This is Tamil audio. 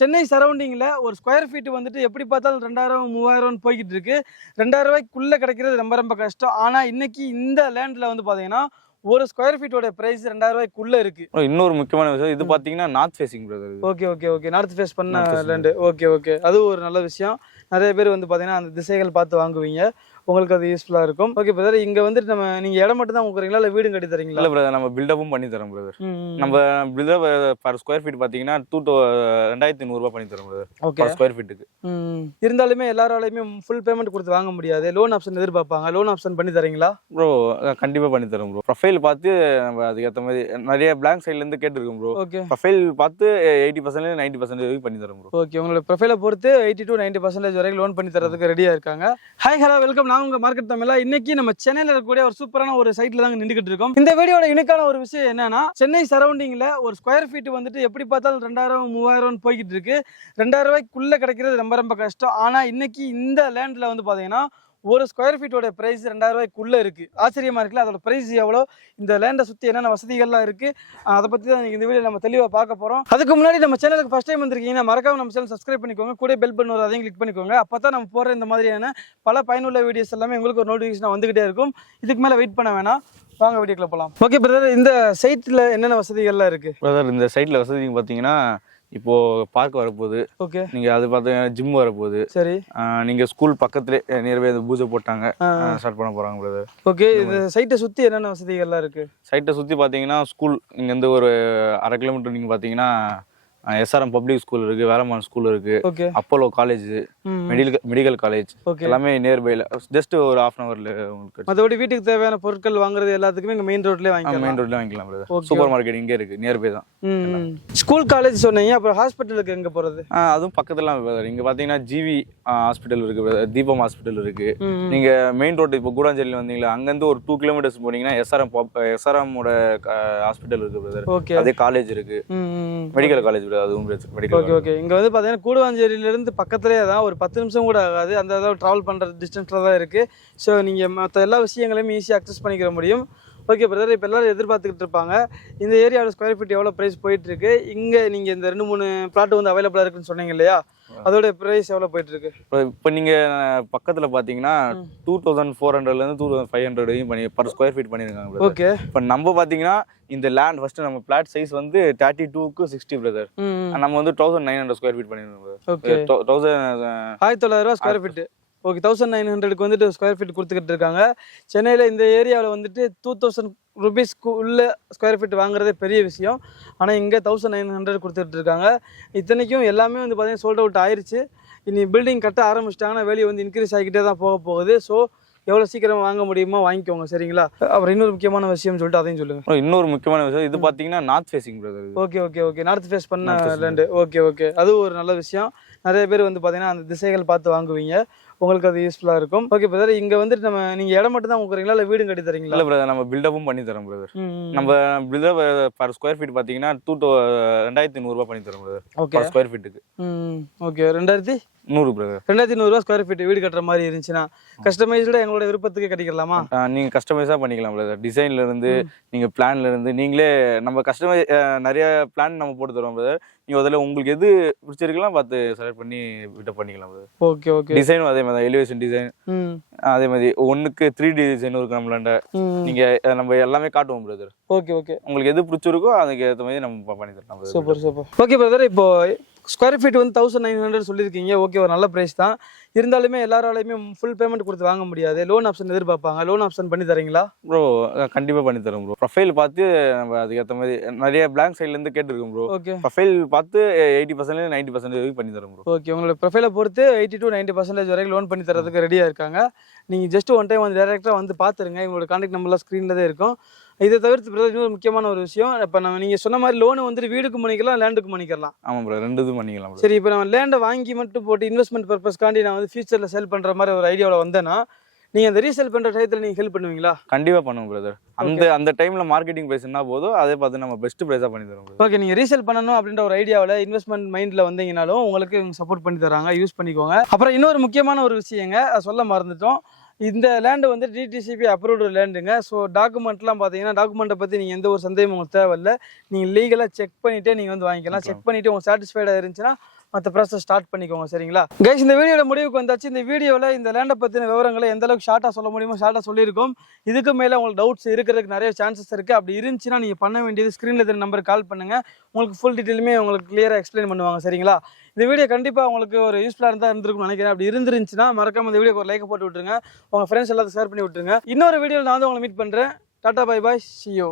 சென்னை சரௌண்டிங்கில் ஒரு ஸ்கொயர் ஃபீட் வந்துட்டு எப்படி பார்த்தாலும் ரெண்டாயிரம் மூவாயிரம்னு போய்கிட்டு இருக்கு. ரெண்டாயிரம் ரூபாய்க்குள்ளே கிடைக்கிறது ரொம்ப ரொம்ப கஷ்டம். ஆனால் இன்னைக்கு இந்த லேண்டில் வந்து பார்த்தீங்கன்னா ஒரு ஸ்கொயர் ஃபீட்டோட ப்ரைஸ் ரெண்டாயிரம் ரூபாய்க்குள்ளே இருக்கு. இன்னொரு முக்கியமான விஷயம். இது பாத்தீங்கன்னா north facing brother okay okay okay north face பண்ண லேண்டு ஓகே ஓகே அது ஒரு நல்ல விஷயம். நிறைய பேர் வந்து பார்த்தீங்கன்னா அந்த திசைகள் பார்த்து வாங்குவீங்க. உங்களுக்கு அது யூஸ்ஃபுல்லாக இருக்கும். ஓகே பிரதர் இங்கே வந்துட்டு நம்ம நீங்கள் இடம் மட்டும் தான் கொடுக்குறீங்களா? இல்லை வீடும் கட்டி தரீங்களா? இல்ல பிரதர் நம்ம பில்டப்பும் பண்ணி தரோம் பிரதர் நம்ம built up per square feet பாத்தீங்கன்னா டூ டூ ரெண்டாயிரத்தி நூறுரூவா பண்ணி தரோம் பிரதர் ஓகே ஸ்கொயர் ஃபீட்டுக்கு. இருந்தாலுமே எல்லாராலையுமே ஃபுல் பேமெண்ட் கொடுத்து வாங்க முடியாது. லோன் ஆப்ஷன் எதிர்பார்ப்பாங்க. லோன் ஆப்ஷன் பண்ணி தரீங்களா? ப்ரோ கண்டிப்பா பண்ணி தரோம் ப்ரோ ப்ரொஃபைல் பார்த்து நம்ம அதுக்கேற்ற மாதிரி நிறைய பிளாங்க் சைட்ல இருந்து கேட்டிருக்கோம் ப்ரோ ஓகே ப்ரொஃபைல் பார்த்து எயிட்டி பர்சன்ட் நைன்டி பர்சன்ட் வரைக்கும் பண்ணி தரோம் ப்ரோ ஓகே உங்களோட ப்ரொஃபைலை பொறுத்து எயிட்டி டு நைன்டி பர்சன்டேஜ் வரைக்கும் லோன் பண்ணி தரதுக்கு ரெடியாக இருக்காங்க. ஹாய் ஹலோ வெல்கம் நான் உங்கள் மார்க்கெட் தமிழா? இன்னைக்கு நம்ம சென்னையில் இருக்கக்கூடிய ஒரு சூப்பரான ஒரு சைட்டில் தாங்க நின்றுக்கிட்டு இருக்கோம். இந்த வீடியோட இணைக்கான ஒரு விஷயம் என்னன்னா சென்னை சரௌண்டிங்கில் ஒரு ஸ்கொயர் ஃபீட் வந்துட்டு எப்படி பார்த்தாலும் ரெண்டாயிரம் மூவாயிரம்னு போய்கிட்டு இருக்கு. ரெண்டாயிரம் ரூபாய்க்குள்ளே கிடைக்கிறது ரொம்ப ரொம்ப கஷ்டம். ஆனால் இன்னைக்கு இந்த லேண்டில் வந்து பார்த்தீங்கன்னா ஒரு ஸ்கொயர் ஃபீட்டோட ப்ரைஸ் ரெண்டாயிரம் ரூபாய்க்குள்ளே இருக்குது ஆச்சரியமாக இருக்குல்ல? அதோட ப்ரைஸ் எவ்வளோ? இந்த லேண்டை சுற்றி என்னென்ன வசதிகள்லாம் இருக்குது அதை பற்றி தான் நீங்கள் இந்த வீடியோ நம்ம தெளிவாக பார்க்க போகிறோம் அதுக்கு முன்னாடி நம்ம சேனலுக்கு ஃபஸ்ட் டைம் வந்திருக்கீங்கன்னா மறக்காம நம்ம சேனல் சப்ஸ்கிரைப் பண்ணிக்கோங்க. கூட பெல் பண்ண ஒரு அதையும் கிளிக் பண்ணிக்கோங்க. அப்போ தான் நம்ம போகிற இந்த மாதிரியான பல பயனுள்ள வீடியோஸ் எல்லாமே உங்களுக்கு ஒரு நோட்டிஃபிகேஷன் வந்துகிட்டே இருக்கும். இதுக்கு மேலே வெயிட் பண்ண வேணாம். வாங்க வீடியோக்குள்ள போகலாம் ஓகே பிரதர் இந்த சைட்டில் என்னென்ன வசதிகள்லாம் இருக்குது பிரதர் இந்த சைட்டில் வசதி பார்த்தீங்கன்னா இப்போ பார்க் வரப்போகுது. ஓகே நீங்க அது பார்த்தீங்கன்னா ஜிம் வரப்போகுது. சரி. நீங்க ஸ்கூல் பக்கத்துலேயே நியர்பை பூஜை போட்டாங்க. ஸ்டார்ட் பண்ண போறாங்க பிரதர் ஓகே இந்த சைட்டை சுற்றி என்னென்ன வசதிகள்லாம் இருக்குது சைட்டை சுற்றி பார்த்தீங்கன்னா ஸ்கூல் இங்கேருந்து ஒரு அரை கிலோமீட்டர் நீங்கள் பார்த்தீங்கன்னா எஸ்ஆர்எம் பப்ளிக் ஸ்கூல் இருக்கு வேலம்மாள் ஸ்கூல் இருக்கு Apollo college medical medical college எல்லாமே நியர்பைல ஜஸ்ட் ஒரு ஹாஃப் அன் ஹவர்ல உங்களுக்கு மற்றபடி வீட்டுக்கு தேவையான பொருட்கள் வாங்குறது எல்லாத்துக்குமே இங்கே மெயின் ரோட்லேயே வாங்கிக்கலாம். மெயின் ரோட்ல வாங்கிக்கலாம் பிரதர் சூப்பர் மார்க்கெட் இங்கே இருக்கு நியர்பை தான். ம் ஸ்கூல் காலேஜ் சொன்னீங்க அப்புறம் ஹாஸ்பிட்டலுக்கு எங்கே போகிறது ஆ, அதுவும் பக்கத்துல பிரதர் இங்க பாத்தீங்கன்னா ஜிவி ஹாஸ்பிட்டல் இருக்கு. தீபம் ஹாஸ்பிட்டல் இருக்கு. நீங்க மெயின் ரோடு இப்போ கூடாஞ்சேரியில் வந்தீங்களா அங்கேருந்து ஒரு டூ கிலோமீட்டர்ஸ் போனீங்கன்னா எஸ்ஆர்எம் எஸ்ஆர்எம்மோட ஹாஸ்பிட்டல் இருக்கு பிரதர் அதே காலேஜ் இருக்கு. மெடிக்கல் காலேஜ் அதுவும் மெடிக்கல் ஓகே ஓகே இங்கே வந்து பார்த்தீங்கன்னா கூடுவாஞ்சேரியிலேருந்து பக்கத்துலேயே தான் ஒரு பத்து நிமிஷம் கூட ஆகாது. அந்த இதாக ட்ராவல் பண்ணுற டிஸ்டன்ஸில் தான் இருக்குது ஸோ நீங்கள் மற்ற எல்லா விஷயங்களையும் ஈஸியாக அக்சஸ் பண்ணிக்கிற முடியும். ஓகே பிரதர் இப்போ எல்லாரும் எதிர்பார்த்துக்கிட்டு இருப்பாங்க. இந்த ஏரியாவோட ஸ்கொயர் ஃபீட் எவ்வளோ ப்ரைஸ் போயிட்டுருக்கு? இங்கே நீங்கள் இந்த ரெண்டு மூணு பிளாட் வந்து அவைலபிளாக இருக்குன்னு சொன்னீங்க இல்லையா? அதோட ப்ரைஸ் எவ்வளோ போயிட்டுருக்கு? இப்போ நீங்க பக்கத்துல பாத்தீங்கன்னா டூ தௌசண்ட் ஃபோர் ஹண்ட்ரட்ல இருந்து டூ தௌசண்ட் ஃபைவ் ஹண்ட்ரட் பண்ணி பர் ஸ்கொயர் ஃபீட் பண்ணிருக்காங்க brother. ஓகே இப்போ நம்ம பாத்தீங்கன்னா இந்த லேண்ட் ஃபர்ஸ்ட் நம்ம பிளாட் சைஸ் வந்து தேர்ட்டி டூக்கு சிக்ஸ்டி பிரதர் நம்ம வந்து thousand nine hundred square feet பண்ணிருக்கோம் ஓகே தௌசண்ட் ஆயிரத்தி தொள்ளாயிரரூவா square feet okay thousand nine ஹண்ட்ரடுக்கு வந்துட்டு ஸ்கொயர் ஃபீட் கொடுத்துக்கிட்டு இருக்காங்க. சென்னையில் இந்த ஏரியாவில் வந்துட்டு டூ தௌசண்ட் ருபீஸ்க்கு உள்ள ஸ்கொயர் ஃபீட் வாங்குறதே பெரிய விஷயம். ஆனால் இங்கே தௌசண்ட் நைன் ஹண்ட்ரட் கொடுத்துட்டு இருக்காங்க. இத்தனைக்கும் எல்லாமே வந்து பார்த்தீங்கன்னா சோல்ட் அவுட் ஆயிருச்சு. இனி பில்டிங் கட்ட ஆரம்பிச்சிட்டாங்கன்னா வெளியே வந்து இன்க்ரீஸ் ஆகிக்கிட்டே தான் போக போகுது. ஸோ எவ்வளோ சீக்கிரம் வாங்க முடியுமோ வாங்கிக்கோங்க சரிங்களா? அப்புறம் இன்னொரு முக்கியமான விஷயம் சொல்லிட்டு அதையும் சொல்லுங்கள் இன்னொரு முக்கியமான விஷயம் இது பாத்தீங்கன்னா north facing brother okay okay okay. North face பண்ண லேண்டு ஓகே ஓகே. அதுவும் ஒரு நல்ல விஷயம். நிறைய பேர் வந்து பார்த்தீங்கன்னா அந்த திசைகள் பார்த்து வாங்குவீங்க. உங்களுக்கு அது யூஸ்ஃபுல்லாக இருக்கும். ஓகே பிரதர் இங்கே வந்துட்டு நம்ம நீங்கள் இடம் மட்டும் தான் கொடுக்குறீங்களா? இல்லை வீடும் கட்டி தரீங்களா? இல்ல பிரதர் நம்ம பில்டப்பும் பண்ணி தரோம் பிரதர். நம்ம built up per square feet பாத்தீங்கன்னா டூ டூ ரெண்டாயிரத்தி நூறுரூவா பண்ணி தரோம் பிரதர் ஓகே ஸ்கொயர் ஃபீட்டுக்கு ஓகே ரெண்டாயிரத்தி? நூறு பிரதர் ரெண்டாயிரத்தி நூறுரூவா ஸ்கொயர் ஃபீட் வீடு கட்டுற மாதிரி இருந்துச்சுன்னா கஸ்டமைஸ்டாக எங்களோட விருப்பத்துக்கு கட்டிக்கலாமா? நீங்க கஸ்டமைஸா பண்ணிக்கலாம் பிரதர் டிசைன்ல இருந்து நீங்க பிளான்ல இருந்து நீங்களே நம்ம கஸ்டமைஸ் நிறைய பிளான் நம்ம போட்டு தரோம் பிரதர் நீங்க அதில் உங்களுக்கு எது பிடிச்சிருக்கலாம் பார்த்து செலக்ட் பண்ணி விட்ட பண்ணிக்கலாம் ஓகே ஓகே டிசைனும் அதே மாதிரி எலிவேஷன் டிசைன் அதே மாதிரி ஒண்ணுக்கு த்ரீ டி டிசைன் இருக்கு நம்மளாண்ட நீங்க நம்ம எல்லாமே காட்டுவோம் பிரதர் ஓகே ஓகே உங்களுக்கு எது பிடிச்சிருக்கோ அதுக்கு ஏற்ற மாதிரி நம்ம பண்ணி தரலாம். சூப்பர் சூப்பர் ஓகே பிரதர் இப்போ ஸ்கொயர் ஃபீட் வந்து தௌசண்ட் நைன் ஹண்ட்ரட் சொல்லியிருக்கீங்க. ஓகே ஒரு நல்ல ப்ரைஸ் தான். இருந்தாலுமே எல்லாராலையுமே ஃபுல் பேமெண்ட் கொடுத்து வாங்க முடியாது. லோன் ஆப்ஷன் எதிர்பார்ப்பாங்க. லோன் ஆப்ஷன் பண்ணி தரீங்களா? ப்ரோ கண்டிப்பா பண்ணி தரோம் ப்ரோ ப்ரொஃபைல் பார்த்து நம்ம அதுக்கேற்ற மாதிரி நிறைய பிளாங்க் சைட்ல இருந்து கேட்டிருக்கோம் ப்ரோ ஓகே ப்ரொஃபைல் பார்த்து எயிட்டி பர்சன்ட் நைன்டி பர்சன்ட் வரைக்கும் பண்ணி தரோம் ப்ரோ ஓகே உங்களோட ப்ரொஃபைலை பொறுத்து எயிட்டி டு நைன்டி பர்சன்டேஜ் வரைக்கும் லோன் பண்ணி தரதுக்கு ரெடியாக இருக்காங்க. நீங்கள் ஜஸ்ட் ஒன் டைம் வந்து டேரெக்டாக வந்து பார்த்துருங்க. இவங்களோட கான்டாக்ட் நம்பர்லாம் ஸ்க்ரீனில் தான் இருக்கும். இதை தவிர்த்து brother, இன்னொரு முக்கியமான ஒரு விஷயம். இப்போ நம்ம நீங்கள் சொன்ன மாதிரி லோன் வந்துட்டு வீடுக்கு பண்ணிக்கலாம் லேண்டுக்கு பண்ணிக்கலாம் ஆமா ப்ரோ ரெண்டு இது பண்ணிக்கலாம் சரி இப்போ நம்ம லேண்டை வாங்கி மட்டும் போட்டு இன்வெஸ்ட்மெண்ட் பர்பஸ்க்காண்டி நான் வந்து ஃபியூச்சரில் செல் பண்ணுற மாதிரி ஒரு ஐடியாவில் வந்தேன்னா நீங்கள் அந்த ரீசேல் பண்ணுற டயத்தில் நீங்கள் ஹெல்ப் பண்ணுவீங்களா? கண்டிப்பா பண்ணுவோம் பிரதர் அந்த அந்த டைம்ல மார்க்கெட்டிங் பிரைஸ் என்ன போதோ அதே பார்த்து நம்ம பெஸ்ட் பிரைஸா பண்ணி தரோம். ஓகே நீங்கள் ரீசேல் பண்ணணும் அப்படின்ற ஒரு ஐடியாவில் இன்வெஸ்ட்மெண்ட் மைண்டில் வந்தீங்கனாலும் உங்களுக்கு சப்போர்ட் பண்ணி தராங்க யூஸ் பண்ணிக்கோங்க. அப்புறம் இன்னொரு முக்கியமான ஒரு விஷயங்க சொல்ல மறந்துட்டோம். இந்த லேண்டு வந்து டிடிசிபி அப்ரூவ்டு லேண்டுங்க ஸோ டாக்குமெண்ட்லாம் பார்த்தீங்கன்னா டாக்குமெண்ட்டை பற்றி நீங்கள் எந்த ஒரு சந்தேகமும் உங்களுக்கு தேவையில்ல. நீங்கள் லீகலாக செக் பண்ணிவிட்டே நீங்கள் வந்து வாங்கிக்கலாம். செக் பண்ணிவிட்டு உங்களுக்கு சாட்டிஸ்ஃபைடாக இருந்துச்சுன்னா மற்ற ப்ராசஸ் ஸ்டார்ட் பண்ணிக்கோங்க சரிங்களா? கைஸ் இந்த வீடியோட முடிவுக்கு வந்தாச்சு. இந்த வீடியோவில் இந்த லேண்டை பற்றின விவரங்களை எந்த அளவுக்கு ஷார்ட்டாக சொல்ல முடியுமோ ஷார்ட்டாக சொல்லியிருக்கோம். இதுக்கு மேலே உங்களுக்கு டவுட்ஸ் இருக்கிறதுக்கு நிறைய சான்சஸ் இருக்குது அப்படி இருந்துச்சுன்னா நீங்கள் பண்ண வேண்டியது ஸ்க்ரீனில் இருக்கிற நம்பருக்கு கால் பண்ணுங்கள் உங்களுக்கு ஃபுல் டீட்டெயிலுமே உங்களுக்கு கிளியராக எக்ஸ்பிளைன் பண்ணுவாங்க சரிங்களா? இந்த வீடியோ கண்டிப்பாக உங்களுக்கு ஒரு யூஸ்ஃபுல்லாக இருந்தால் இருந்திருக்கும்னு நினைக்கிறேன். அப்படி இருந்துருந்துச்சுன்னா மறக்காம இந்த வீடியோக்கு ஒரு லைக் போட்டு விட்டுருங்க. உங்கள் ஃப்ரெண்ட்ஸ் எல்லாத்தையும் ஷேர் பண்ணி விட்டுருங்க. இன்னொரு வீடியோவில் நான் வந்து உங்களை மீட் பண்ணுறேன் டாட்டா பை பாய் சியோ